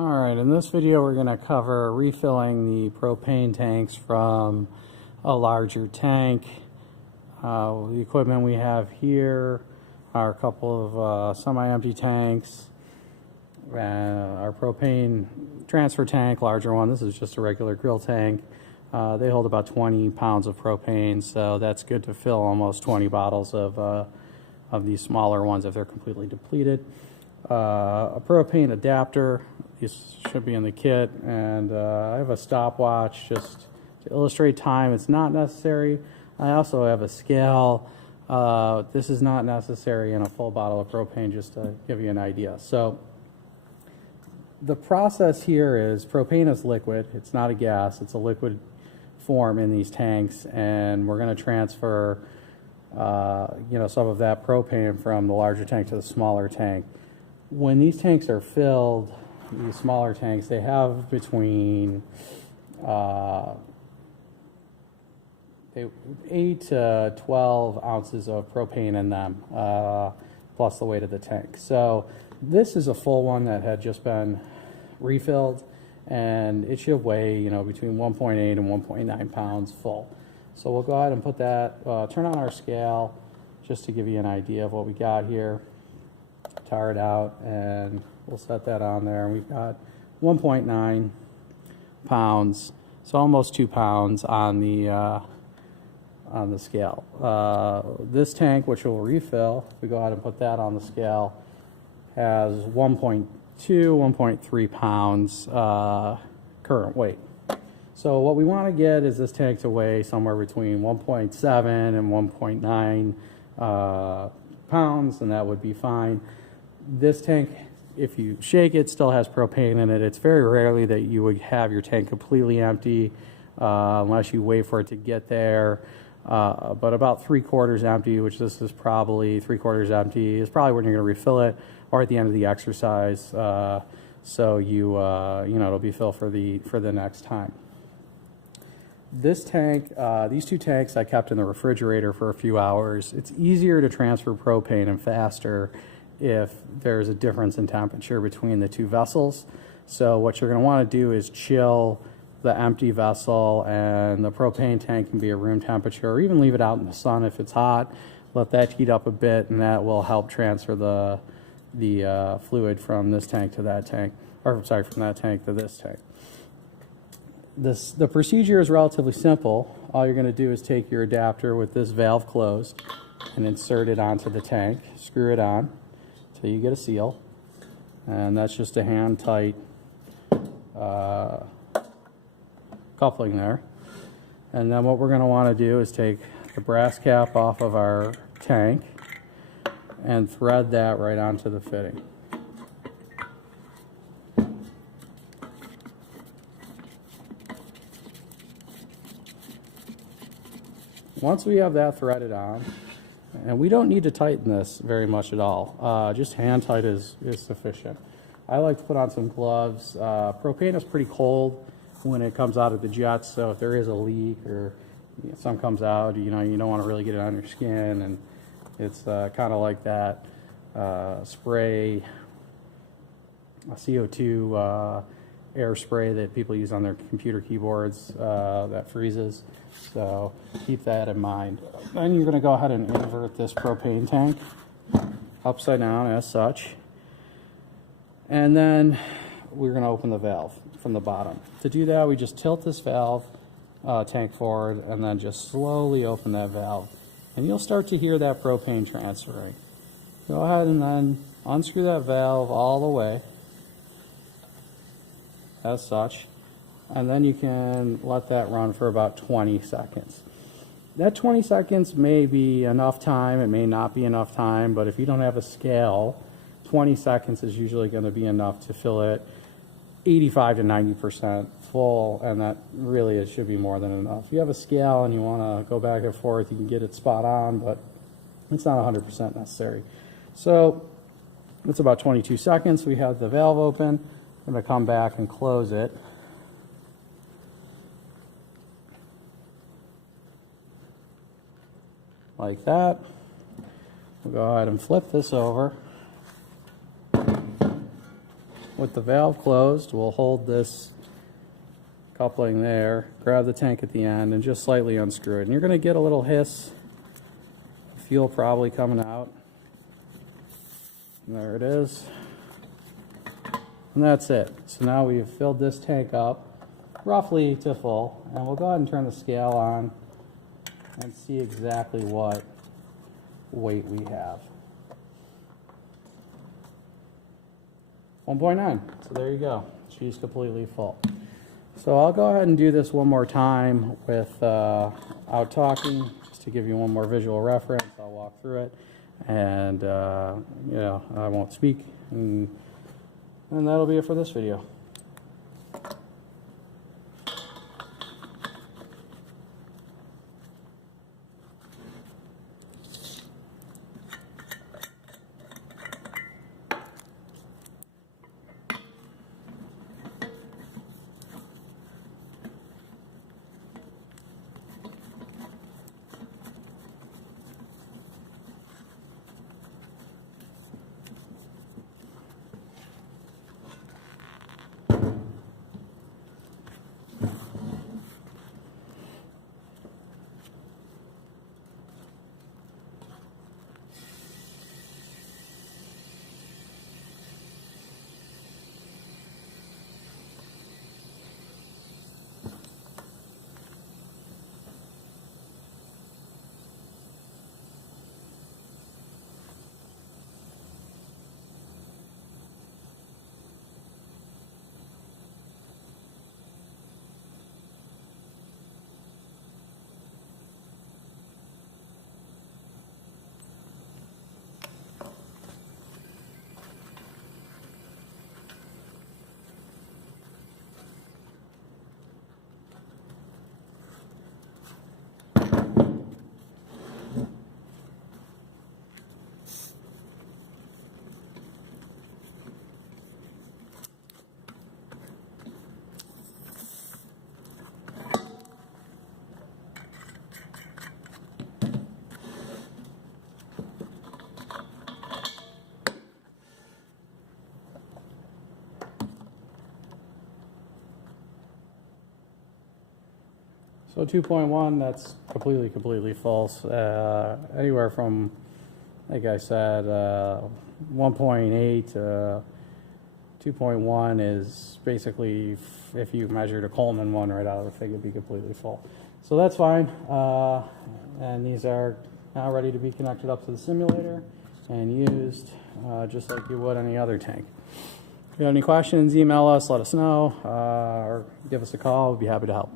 Alright, in this video we're going to cover refilling the propane tanks from a larger tank. The equipment we have here are a couple of semi-empty tanks, our propane transfer tank, larger one. This is just a regular grill tank. They hold about 20 pounds of propane, so that's good to fill almost 20 bottles of these smaller ones if they're completely depleted. A propane adapter, this should be in the kit, and I have a stopwatch just to illustrate time. It's not necessary. I also have a scale. This is not necessary in a full bottle of propane, just to give you an idea. So the process here is propane is liquid. It's not a gas. It's a liquid form in these tanks, and we're going to transfer some of that propane from the larger tank to the smaller tank. When these tanks are filled, these smaller tanks, they have between 8 to 12 ounces of propane in them, plus the weight of the tank. So this is a full one that had just been refilled, and it should weigh between 1.8 and 1.9 pounds full. So we'll go ahead and put that, turn on our scale just to give you an idea of what we got here. Tar it out, and we'll set that on there. And we've got 1.9 pounds, so almost 2 pounds on the scale. This tank, which we'll refill, if we go ahead and put that on the scale, has 1.2, 1.3 pounds current weight. So what we want to get is this tank to weigh somewhere between 1.7 and 1.9 pounds, and that would be fine. This tank, if you shake it, still has propane in it. It's very rarely that you would have your tank completely empty unless you wait for it to get there. But about 3/4 empty, which this is probably 3/4 empty, is probably when you're going to refill it, or at the end of the exercise. So it'll be filled for the next time. This tank, these two tanks I kept in the refrigerator for a few hours. It's easier to transfer propane and faster if there's a difference in temperature between the two vessels. So what you're going to want to do is chill the empty vessel, and the propane tank can be at room temperature, or even leave it out in the sun if it's hot. Let that heat up a bit, and that will help transfer the fluid from this tank to that tank, or sorry, from that tank to this tank. The procedure is relatively simple. All you're going to do is take your adapter with this valve closed and insert it onto the tank, screw it on until you get a seal, and that's just a hand tight coupling there. And then what we're going to want to do is take the brass cap off of our tank and thread that right onto the fitting. Once we have that threaded on, and we don't need to tighten this very much at all, just hand tight is sufficient. I like to put on some gloves. Propane is pretty cold when it comes out of the jets, so if there is a leak or some comes out, you don't want to really get it on your skin, and it's kind of like that spray, a CO2 air spray that people use on their computer keyboards that freezes. So keep that in mind. Then you're going to go ahead and invert this propane tank upside down as such. And then we're going to open the valve from the bottom. To do that, we just tilt this valve tank forward and then just slowly open that valve. And you'll start to hear that propane transferring. Go ahead and then unscrew that valve all the way as such. And then you can let that run for about 20 seconds. That 20 seconds may be enough time, it may not be enough time, but if you don't have a scale, 20 seconds is usually going to be enough to fill it 85 to 90% full, and that really it should be more than enough. If you have a scale and you want to go back and forth, you can get it spot on, but it's not 100% necessary. So it's about 22 seconds. We have the valve open. I'm going to come back and close it. Like that. We'll go ahead and flip this over. with the valve closed, we'll hold this coupling there, grab the tank at the end, and just slightly unscrew it. And you're going to get a little hiss, fuel probably coming out. And there it is. And that's it. So now we've filled this tank up roughly to full, and we'll go ahead and turn the scale on and see exactly what weight we have. 1.9. So there you go. She's completely full. So I'll go ahead and do this one more time without talking, just to give you one more visual reference. I'll walk through it, and you know, I won't speak, and that'll be it for this video. So 2.1, that's completely false. Anywhere from, like I said, 1.8 to 2.1 is basically, if you measured a Coleman one right out of the thing, it'd be completely full. So that's fine. And these are now ready to be connected up to the simulator and used just like you would any other tank. If you have any questions, email us, let us know, or give us a call. We'd be happy to help.